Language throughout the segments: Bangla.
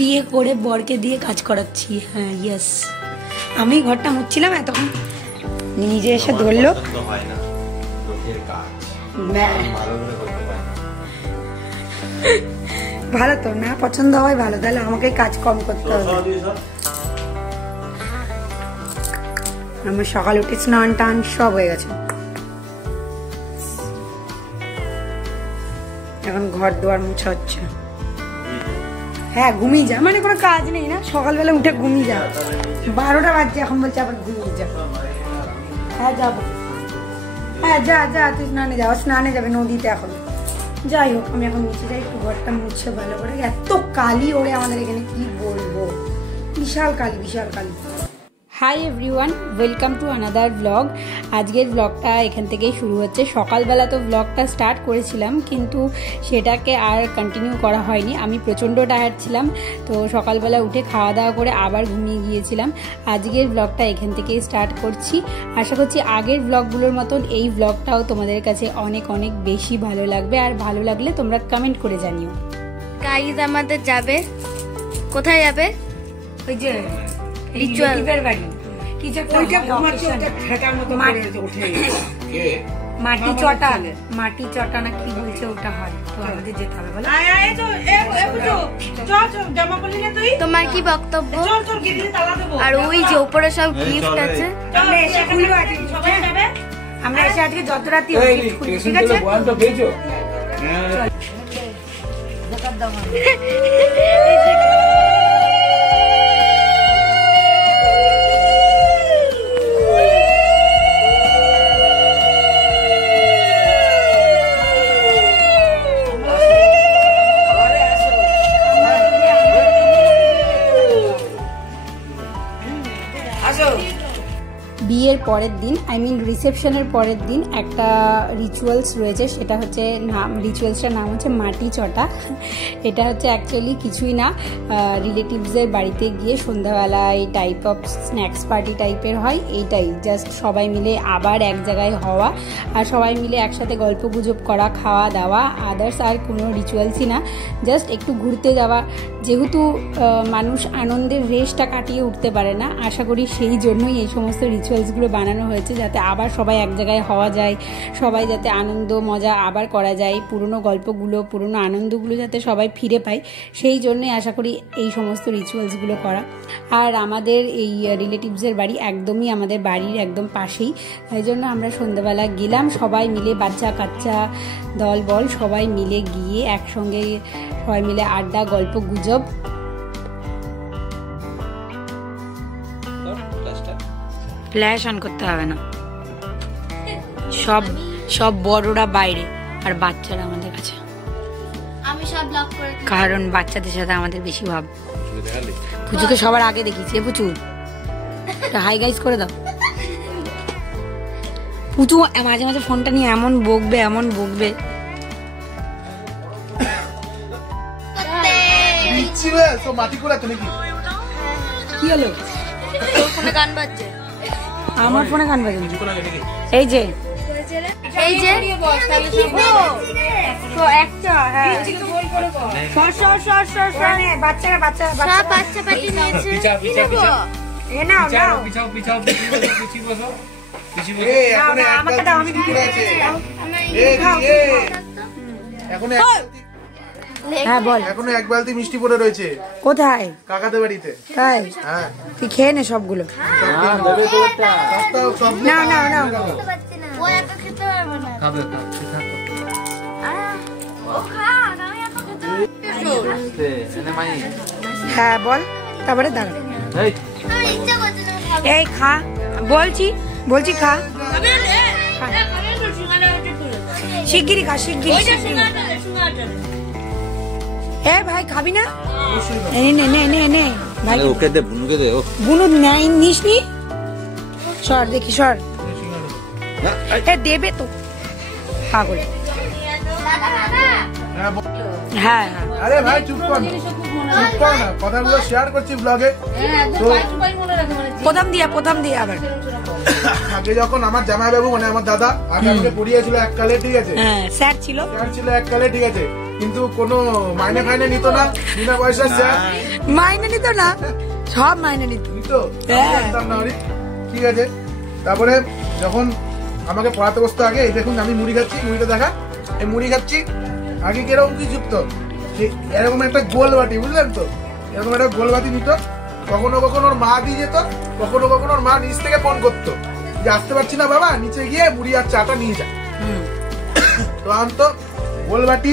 বিয়ে করে বরকে দিয়ে কাজ করাচ্ছি। হ্যাঁ ইয়েস, আমি ঘরটা মুছছিলাম এতক্ষণ নিজে এসে ধরলো। ভালো তো না, পছন্দ হয় ভালো, তাহলে আমাকে কাজ কম করতে হবে। আমার সকাল উঠে স্নান টান সব হয়ে গেছে, এখন ঘর দুয়ার মুছা হচ্ছে। হ্যাঁ ঘুমিয়ে যা, মানে কোনো কাজ নেই না, সকালবেলা উঠে ঘুমিয়ে যা, 12টা বাজছে এখন, বলছে আবার ঘুমিয়ে যা। হ্যাঁ যাবো, হ্যাঁ যা যা, তুই স্নানে যাও, স্নানে যাবে নদীতে এখন। যাই হোক আমি এখন নিচে যাই, একটু ঘরটা মুছে ভালো করে। এত কালি ওরে আমাদের এখানে, কি বলবো, বিশাল কালি বিশাল কালি। Hi everyone, welcome to another blog. আজকের ব্লগটা এখান থেকেই শুরু হচ্ছে। সকালবেলা তো ব্লগটা স্টার্ট করেছিলাম, কিন্তু সেটাকে আর কন্টিনিউ করা হয়নি। আমি প্রচণ্ড টায়ার্ড ছিলাম, তো সকালবেলা উঠে খাওয়া দাওয়া করে আবার ঘুমিয়ে গিয়েছিলাম। আজকের ব্লগটা এখান থেকেই স্টার্ট করছি। আশা করছি আগের ব্লগগুলোর মতন এই ব্লগটাও তোমাদের কাছে অনেক অনেক বেশি ভালো লাগবে, আর ভালো লাগলে তোমরা কমেন্ট করে জানিও। গাইজ আমাদের যাবে, কোথায় যাবে? ওই যে রিচুয়ালের বাড়ি, মাটি চটা না কি বলছে ওটা হয়, তো আমাদের যেতে হবে। তোমার কি বক্তব্য? আর ওই যে উপরে সব গিফট আছে, আমরা এসে আজকে যত রাতি ঠিক আছে। বিয়ের পরের দিন, আই মিন রিসেপশনের পরের দিন একটা রিচুয়ালস রয়েছে, সেটা হচ্ছে রিচুয়ালসটার নাম হচ্ছে মাটি চটা। এটা হচ্ছে অ্যাকচুয়ালি কিছুই না, রিলেটিভসদের বাড়িতে গিয়ে সন্ধ্যাবেলা এই টাইপ অফ স্ন্যাক্স পার্টি টাইপের হয়, এইটাই জাস্ট সবাই মিলে আবার এক জায়গায় হওয়া, আর সবাই মিলে একসাথে গল্প গুজব করা, খাওয়া দাওয়া, আদার্স আর কোনো রিচুয়ালসই না, জাস্ট একটু ঘুরতে যাওয়া। যেহেতু মানুষ আনন্দের রেশটা কাটিয়ে উঠতে পারে না, আশা করি সেই জন্যই এই সমস্ত রিচুয়ালসগুলো বানানো হয়েছে, যাতে আবার সবাই এক জায়গায় হওয়া যায়, সবাই যাতে আনন্দ মজা আবার করা যায়, পুরনো গল্পগুলো পুরনো আনন্দগুলো যাতে সবাই ফিরে পায়, সেই জন্যই আশা করি এই সমস্ত রিচুয়ালসগুলো করা। আর আমাদের এই রিলেটিভসের বাড়ি একদমই আমাদের বাড়ির একদম পাশেই, তাই জন্য আমরা সন্ধ্যাবেলা গেলাম সবাই মিলে, বাচ্চা কাচ্চা দল বল সবাই মিলে গিয়ে একসঙ্গে সবাই মিলে আড্ডা গল্প গুজব। ফ্ল্যাশ অন করতে হবে না, সব সব বড়রা বাইরে আর বাচ্চারা আমাদের কাছে, আমি সব ব্লগ করে, কারণ বাচ্চাদের সাথে আমাদের বেশি ভাব। পুচুকে সবার আগে দেখিয়েছি, পুচু হাই গাইস করে দাও। পুচু মাঝে মাঝে ফোনটা নিয়ে এমন বকবে এমন বকবে। কি হলো? ফোনে গান বাজছে, আমার ফোনে গান বাজে। এই যে এই যে বাচ্চারা বাচ্চা সব বাচ্চা পাটি নিয়েছে। হ্যাঁ বল, এখনো এক বালতি মিষ্টি পড়ে রয়েছে। কোথায়? কাকাদের বাড়িতে। তাই? হ্যাঁ তুই খেয়ে নে সবগুলো। না না না, ও এত খেতে পারবে না। খাবে হ্যাঁ বল, তারপরে দাঁড়া। আমি ইচ্ছা করছে না। এই খা, বলছি খা, শিগগিরি খা, শিগগিরি। এ ভাই খাবি না? নে নে নে নে ভাই, ওকে দে, বুনুকে দে। বুনু নাই নিস নি, সর দেখি সর। এ দেবে তো পাগল। হ্যাঁ আরে ভাই চুপ কর না, কথাগুলো শেয়ার করছি ব্লগে। প্রথম দিয়ে আবার আগে যখন আমার জামাই বাবু মানে আমার দাদা আগে আমাকে পড়িয়েছিল এককালে, ঠিক আছে, হ্যাঁ স্যার ছিল এককালে, ঠিক আছে, কিন্তু কোনো মাইনে ফাইনে নিত না, বিনা পয়সা মাইনে নিত না, সব মাইনে নিত। ঠিক আছে। তারপরে যখন আমাকে পড়াতে বসতো আগে, এই দেখুন আমি মুড়ি খাচ্ছি, মুড়িটা দেখা, এই মুড়ি খাচ্ছি, আগে কিরকম কি যুক্ত এরকম একটা গোল বাটি, বুঝলেন তো, এরকম একটা গোল বাটি নিত। কখনো কখনো ওর মা দিয়ে যেত, কখনো কখনো ওর মা নিচ থেকে ফোন করতো যে আসতে পারছি না বাবা, নিচে গিয়ে মুড়ি আর চাটা নিয়ে যা। তো আনতো গোল বাটি,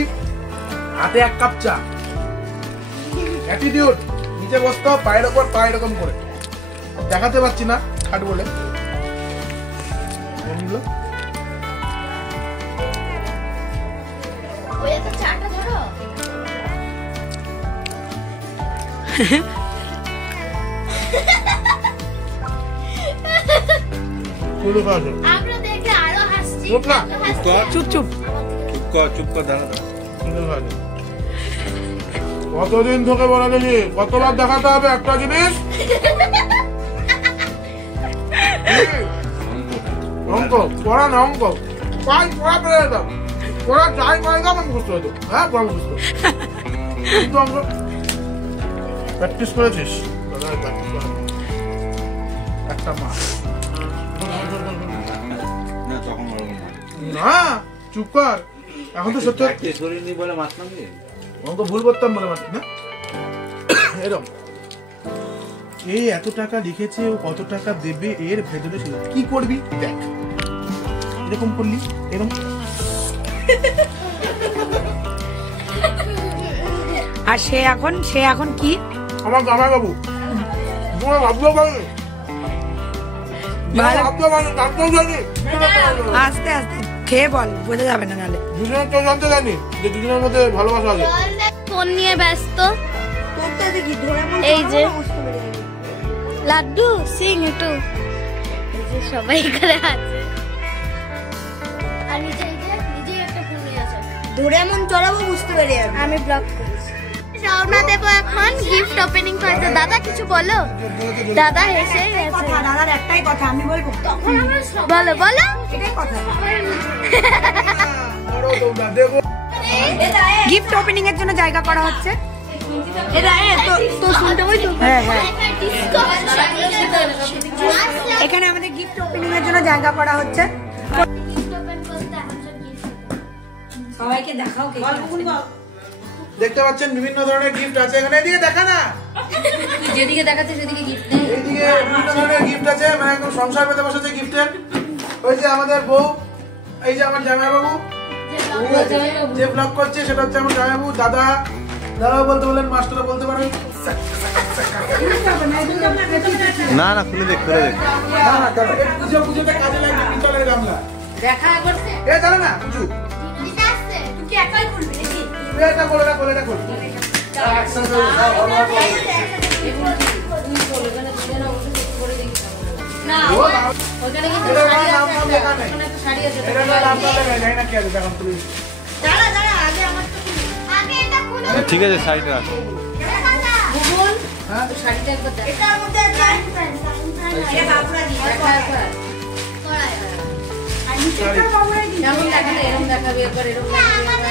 হাতে 1 কাপ চা, অ্যাটিটিউড, নিচে বসতো, পায়ের ওপর পা এরকম করে, দেখাতে পারছি না খাট বলে। কতদিন তোকে বলে দিলি, কতবার দেখাতে হবে একটা জিনিস? অঙ্ক পড়া না, অঙ্ক পড়া পেরে যেতাম, পড়া যাই করে দাম আমি বুঝতে হতো। হ্যাঁ পড়া বুঝতো, কিন্তু অঙ্ক প্র্যাকটিস করেছিস? একটা মাস না, চুপ কর, এখন তো সত্যি বলে মাছ নামে অঙ্ক ভুল করতাম বলে মাছ না। এরকম এই এত টাকা লিখেছে, ও কত টাকা দেবে, এর ভেতরে ছিল কি করবি দেখ, এরকম করলি এরকম। আর সে এখন কি আমার জামাই বাবু, ভাবতেও পারিনি, আস্তে আস্তে খেয়ে বল, বোঝা যাবে না, নাহলে দুজনের কেউ জানতে জানি যে দুজনের মধ্যে ভালোবাসা আছে। ফোন নিয়ে ব্যস্ত। এই যে লাড্ডু সিং একটু সবাই করে আছে, আর নিচে একটা ফোন নিয়ে আছে, ডোরেমন চড়াবো বুঝতে পেরে যাবে। আমি ব্লগ করেছি। রওনা দেবো এখন, গিফট ওপেনিং করতে। দাদা কিছু বলো? দাদা হেসে গেছে। দাদার একটাই কথা আমি বলবো, বলো বলো। গিফট ওপেনিং এর জন্য জায়গা করা হচ্ছে। এখানে আমাদের গিফট ওপেনিং এর জন্য জায়গা করা হচ্ছে। সবাইকে দেখাও, দেখতে পাচ্ছেন বিভিন্ন ধরনের গিফট আছে এখানে। এদিকে দেখা না, যেদিকে দেখাচ্ছে সেদিকে গিফট নেই, এইদিকে বিভিন্ন ধরনের গিফট আছে, মানে একদম সংসার পেতে বসেছে গিফটের। ওই যে আমাদের বউ, এই যে আমার জামাইবাবু যে ব্লগ করছে সেটা হচ্ছে আমার জামাইবাবু। দাদা বলতে বলেন, মাস্টাররা বলতে পারেন। না না খুলে দেখ, খুলে দেখ। না না পুজোতে কাজে লাগবে পিতলের গামলা। দেখা করছে এ জানে না পুজো, তুই কি একাই করবি নাকি? এটা বলে না, বলে এটা করবি না, ওখানে কিন্তু শাড়ি আছে, এটা নাম লেখা যায় না, কি আছে দেখুন তুমি। দাঁড়া দাঁড়া, আগে আগে এটা খুলো। ঠিক আছে, সাইডে রাখো। ভুবন, শাড়িটা একবার দেখ, এটার মধ্যে আছে এটা বাবুরা দি দেখা একবার কড়াই। যেমন দেখালে এরকম দেখাবে, একবার এরকম দেখাবে।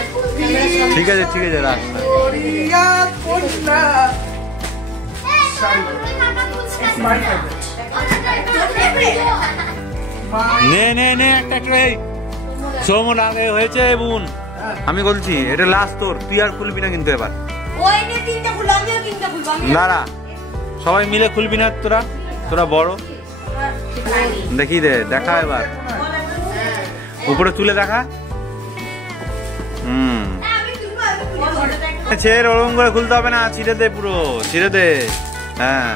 ঠিক আছে ঠিক আছে, রাখ। নে নে নে একটা একটা, সোমন আগে হয়েছে বোন, আমি বলছি এটা লাস্ট তোর, তুই আর খুলবি না কিন্তু এবার। দাঁড়া, সবাই মিলে খুলবি না তোরা, তোরা বড়। দেখি দে, দেখা এবার উপরে তুলে দেখা। ছেড়ে ওরকম করে খুলতে হবে না, ছিঁড়ে দে, পুরো ছিঁড়ে দে। হ্যাঁ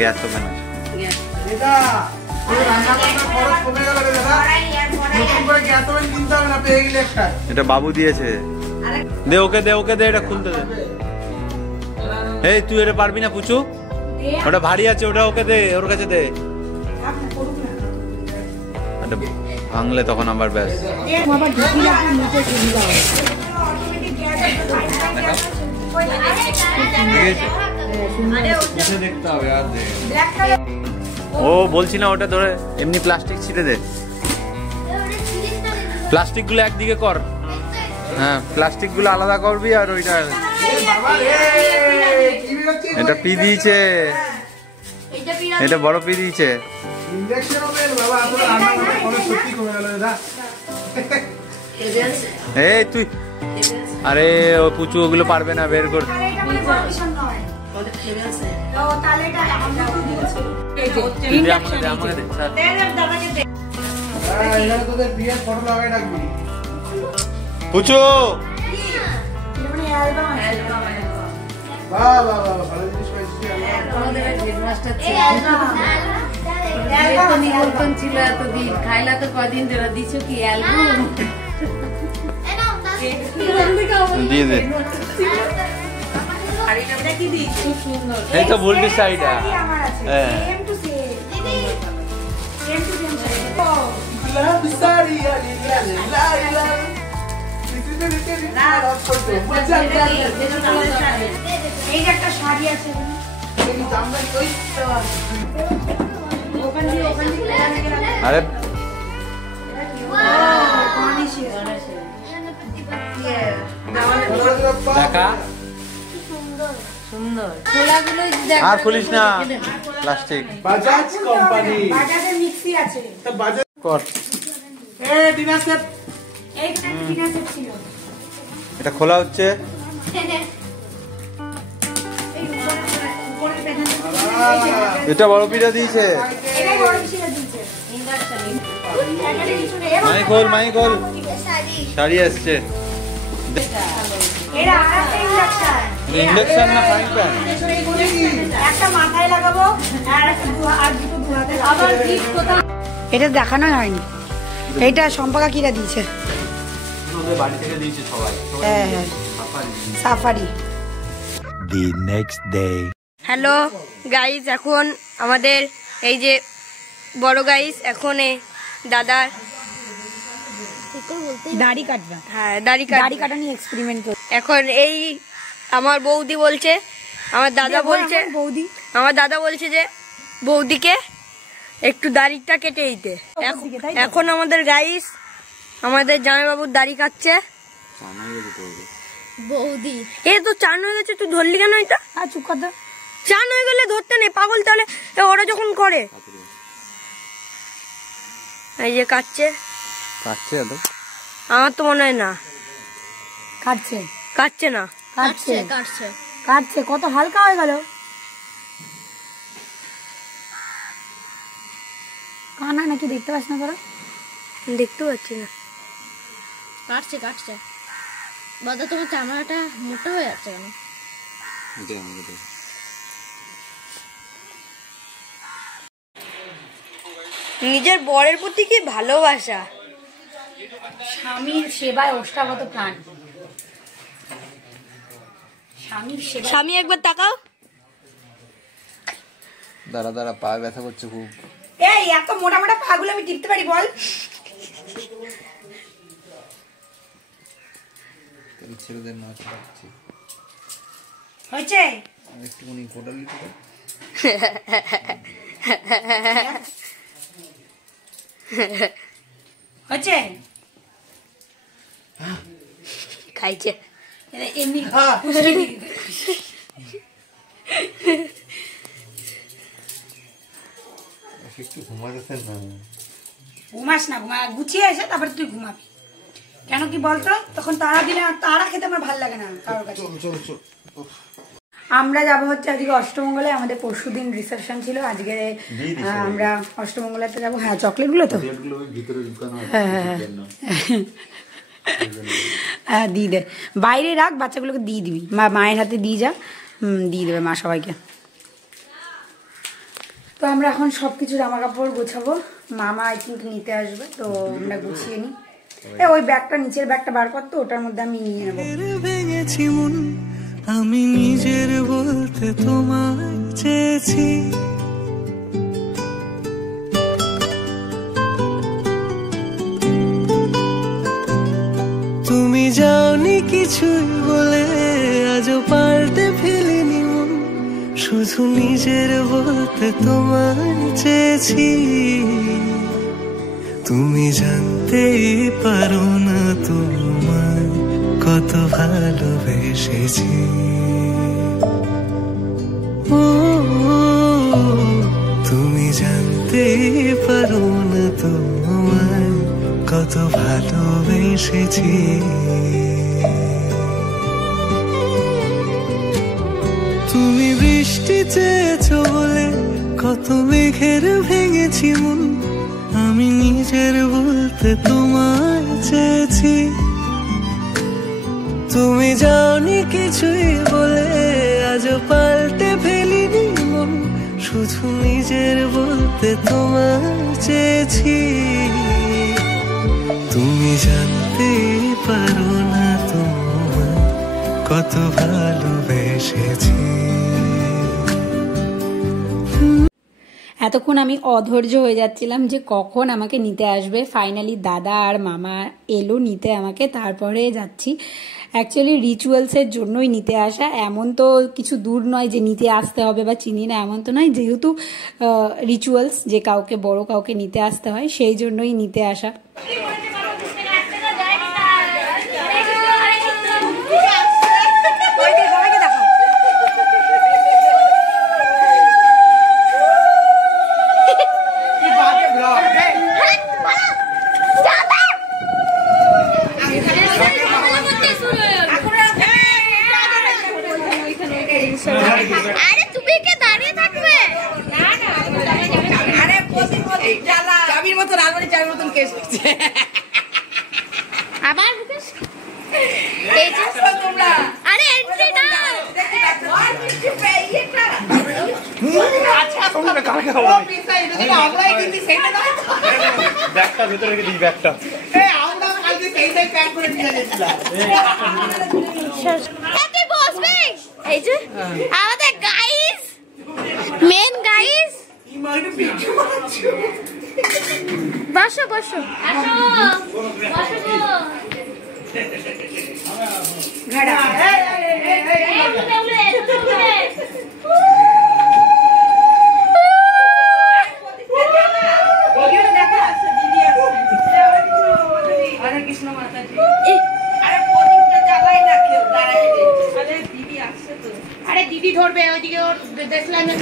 গ্যাস হবে না, এটা বাবু দিয়েছে। দে ওকে, দে ওকে, দে এটা খুলতে দে। এই তুই এটা পারবি না পুচু, ওটা ভারী আছে, ওটা ওকে দে, ওর কাছে দে। ভাঙলে তখন আবার ব্যাস। ও বলছি না, ওটা ধরে এমনি প্লাস্টিক ছিঁড়ে দে। প্লাস্টিক গুলো একদিকে কর, হ্যাঁ প্লাস্টিক গুলো আলাদা করবি। আর ওইটা এটা পি দিয়েছে, এটা বড় পি দিয়েছে। এই তুই, আরে ও পুচু ওগুলো পারবে না বের কর। পুচু ছিল এতদিন, খাইলা তো কদিন ধরে দিছ কি অ্যালবাম দিয়ে দে। এই তো ভুলটি সাইডা, হ্যাঁ এই যে একটা শাড়ি আছে আরে দেখা সুন্দর। আর খুলিস না প্লাস্টিক। বাজাজ কোম্পানি, বাজাজের মিক্সি আছে। বাজাজ কর। এই ডিনার সেট, এই ডিনার সেট ছিল। এটা খোলা হচ্ছে। এটা বড় পিঠা দিয়েছে। এটাই বড় পিঠা দিয়েছে। মাই খোল, মাই খোল, শাড়ি আসছে। এরা আরেকটা ইন্ডাকশন। ইন্ডাকশন না ফ্রাইং প্যান? একটা মাথায় লাগাবো আর একটা আর দুটো ধোয়াতে। আবার গিফট কোথা? এটা দেখানো হয়নি, এইটা সম্পাকা কিরা দিয়েছে। ওদের বাড়ি থেকে দিয়েছে সবাই। হ্যাঁ হ্যাঁ, safari. The next day. Hello guys, এখন আমাদের এই যে বড় গাইস, এখন দাদার দাড়ি কাটবা, হ্যাঁ দাড়ি কাটা নিয়ে এক্সপেরিমেন্ট কর। এখন এই আমার বৌদি বলছে, আমার দাদা বলছে, বৌদি আমার দাদা বলছে যে বৌদিকে একটু দাড়িটা কেটে দিতে। এখন আমাদের গাইস, আমাদের জামাইবাবুর দাড়ি কাটছে বৌদি। এ তো চান হয়ে গেছে, তুই ধরলি কেন এটা? আর চুপ কর, চান হয়ে গেলে ধরতে নেই পাগল, তাহলে ওরা যখন করে। এই যে কাটছে, কাটছে তো আমার তো মনে হয় না কাটছে, কাটছে না, কাটছে কাটছে। কাটছে, কত হালকা হয়ে গেল। কানা নাকি দেখতে পাস না তোরা? দেখতে পাচ্ছি না। কাটছে কাটছে। দাদা তোমার চামড়াটা মোটা হয়ে যাচ্ছে কেন? নিজের বরের প্রতি কি ভালোবাসা। স্বামীর সেবায় ওষ্ঠাগত প্রাণ। স্বামীর সেবা। স্বামী একবার তাকাও। দাঁড়া দাঁড়া, পা ব্যথা করছে খুব। এই এত মোটা মোটা পাগুলো আমি টিপতে পারি বল? ছেলেদের নাচ পাচ্ছি হয়েছে? একটুখানি কোটাল দিতে পারি। হয়েছে? খাইছে এমনি একটু ঘুমাতেছেন না? ঘুমাস না, গুছিয়ে এসে তারপরে তুই ঘুমাবি। কেন কি বলতো, তখন তারা দিলে তারা খেতে আমার ভালো লাগে না কারোর কাছে। আমরা যাবো হচ্ছে আজকে অষ্টমঙ্গলে, আমাদের পরশুদিন রিসেপশন ছিল, আজকে আমরা অষ্টমঙ্গলাতে যাবো। হ্যাঁ চকলেট গুলো তো হ্যাঁ দিয়ে দে, বাইরে রাখ, বাচ্চাগুলোকে দিয়ে দিবি, মায়ের হাতে দিয়ে যা, দিয়ে দেবে মা সবাইকে। তো আমরা এখন সবকিছু জামা কাপড় গোছাবো, মামা আই থিঙ্ক নিতে আসবে, তো আমরা গুছিয়ে নিই। ওই ব্যাগটা, নিচের ব্যাগটা বার করতো, ওটার মধ্যে আমি নিয়ে নেবো। আমি নিজের বলতে তোমায় চেয়েছি, তুমি যাওনি কিছুই বলে, আজও পাল্টে ফেলিনি মন, শুধু নিজের বলতে তোমায় চেয়েছি। তুমি জানতেই পারো না তোমায় কত ভালোবেসেছি। ও তুমি জানতেই পারো না তোমায় কত ভালোবেসেছি। তুমি বৃষ্টি চেয়েছো বলে কত মেঘের ভেঙেছি মন, আমি নিজের বলতে তোমায় চেয়েছি। তুমি যাওনি কিছুই বলে আজও পাল্টে ফেলিনি মন, শুধু নিজের বলতে তোমায় চেয়েছি। তুমি জানতে পারো না তোমায় কত ভালোবেসেছি। এতক্ষণ আমি অধৈর্য হয়ে যাচ্ছিলাম যে কখন আমাকে নিতে আসবে। ফাইনালি দাদা আর মামা এলো নিতে আমাকে, তারপরে যাচ্ছি। অ্যাকচুয়ালি রিচুয়ালসের জন্যই নিতে আসা, এমন তো কিছু দূর নয় যে নিতে আসতে হবে বা চিনি না এমন তো নয়, যেহেতু রিচুয়ালস যে কাউকে বড় কাউকে নিতে আসতে হয় সেই জন্যই নিতে আসা। আরে তুমি কে দাঁড়িয়ে থাকবে? না না, আরে চাবির মতো রাজবাড়ি চাবির মতন কেস হচ্ছে আবার। এই যে তোমরা আরে এন্ট্রি দাও। আচ্ছা তোমরা কালকে হবে আমরাই কিন্তু সেটা দাও, ব্যাগটা ভিতরে রেখে দিই। ব্যাগটা এই আমরা কালকে সেইটাই প্যাক করে নিয়ে গেছিলাম। হ্যাপি বসবে এই যে আমাদের গাইস, মেন গাইস। বসো বসো আসো বসো ঘাড়া হরে কৃষ্ণ মাতাজি। আরে প্রদীপটা জ্বালাই না কেউ দাঁড়ায় রে। আরে দিদি আসছে তো, আরে দিদি ধরবে ওইদিকে, ওর দেশলাইন এর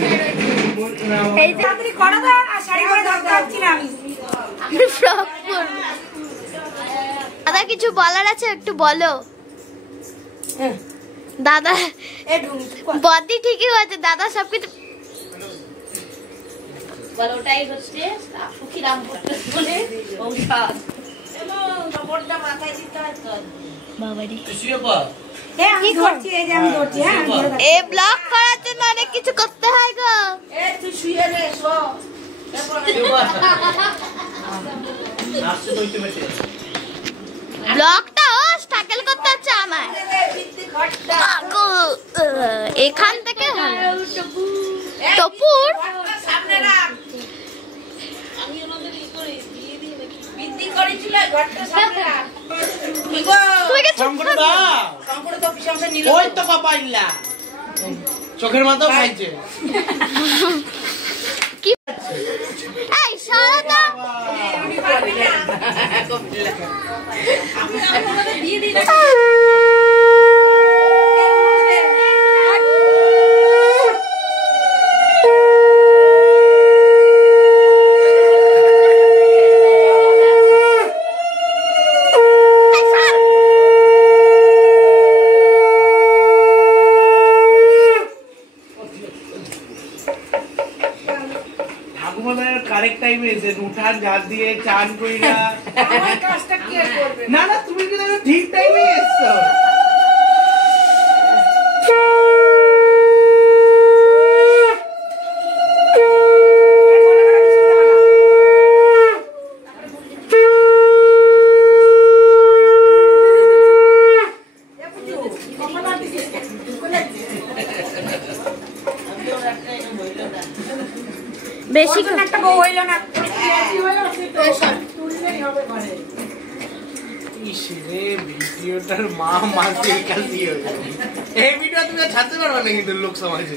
এই যে তাড়াতাড়ি করো না, আর শাড়ি পরে ধরতে পারছি না আমি ফ্রক পর। দাদা কিছু বলার আছে একটু বলো। দাদা বডি ঠিকই হয়েছে, দাদা সবকিছু বলো। ওটাই হচ্ছে সুখী রাম করতে বলে ঔষধ। কাপড়টা মাথায় দিতে হয় তো বাবারি। এ ব্লক করার জন্য অনেক কিছু করতে হয় গো। তুই শুয়ে নে, ব্লকটা ও স্ট্রাগল করতে হচ্ছে আমার। এখান থেকে টপুর সামনে রাখ। আমি ওনাদের ই করে দিয়ে দিয়ে বৃদ্ধি করেছিল ঘরটা সামনে রাখ। চোখের মাথাও খাইছে। উঠান ঝাড় দিয়ে চান করি না, না তুমি কি ঠিক টাইমে এসছো। বেশি একটা বউ হইল না, ভিডিওটার মা মাসির কাছে এই ভিডিও তুমি ছাড়তে পারবে না কিন্তু লোক সমাজে।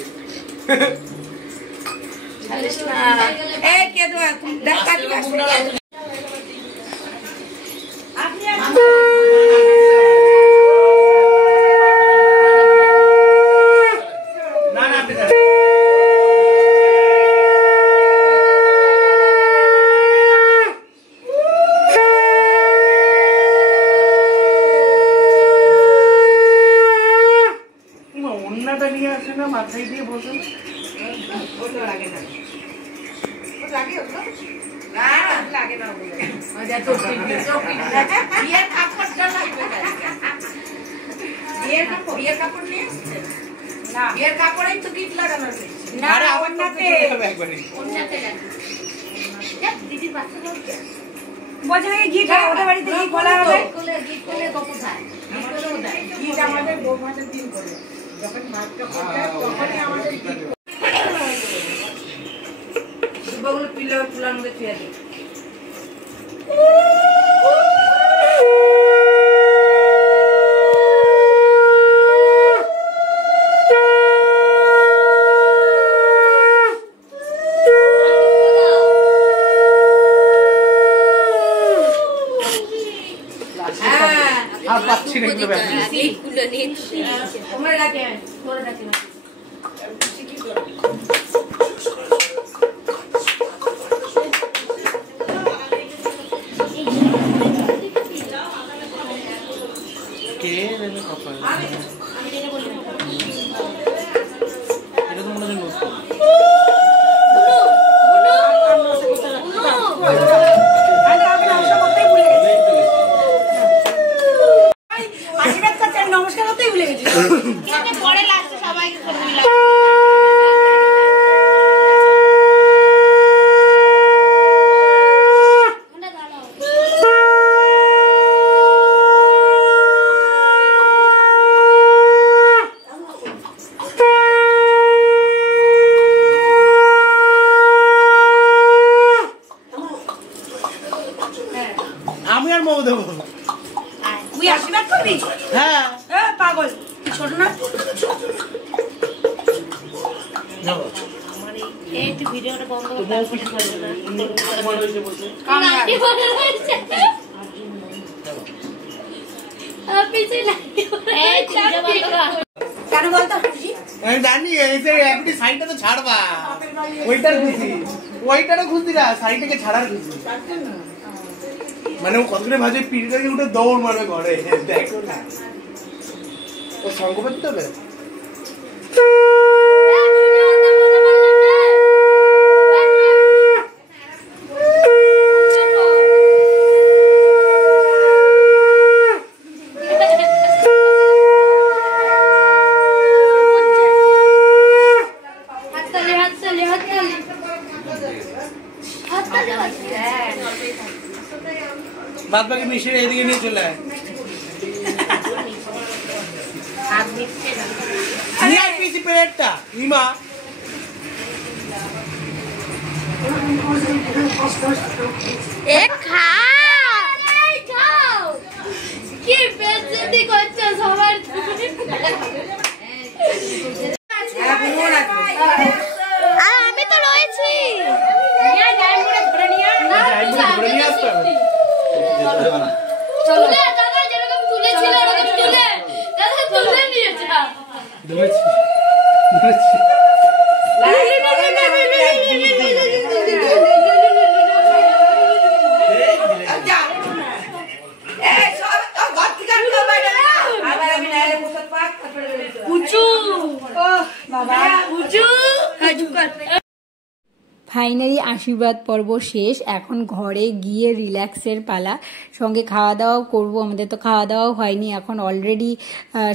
মানে ও কতগুলো ভাজে পিড়িটা উঠে দৌড় মারবে ঘরে দেখো না ও সঙ্গ করতে হবে বাদ বাকি মিশিয়ে এদিকে নিয়ে চলে আয় প্লেটটা নিমা কি বেজ্জতি করছো সবার আমি তো রয়েছি তুলে দাদা যেরকম তুলেছিল ওরকম তুলে দাদা তুলে নিয়ে যা ফাইনালি আশীর্বাদ পর্ব শেষ। এখন ঘরে গিয়ে রিল্যাক্সের পালা, সঙ্গে খাওয়া দাওয়াও করবো। আমাদের তো খাওয়া দাওয়াও হয়নি, এখন অলরেডি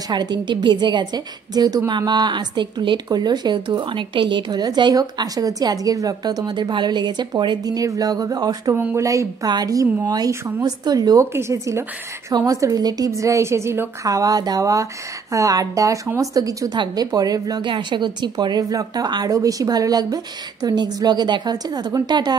3:30 বেজে গেছে। যেহেতু মামা আসতে একটু লেট করলো সেহেতু অনেকটাই লেট হলো। যাই হোক, আশা করছি আজকের ব্লগটাও তোমাদের ভালো লেগেছে। পরের দিনের ব্লগ হবে অষ্টমঙ্গলায়, বাড়িময় সমস্ত লোক এসেছিল, সমস্ত রিলেটিভসরা এসেছিল, খাওয়া দাওয়া আড্ডা সমস্ত কিছু থাকবে পরের ব্লগে। আশা করছি পরের ব্লগটাও আরও বেশি ভালো লাগবে। তো নেক্সট ব্লগে দেখা হচ্ছে, ততক্ষণ টাটা।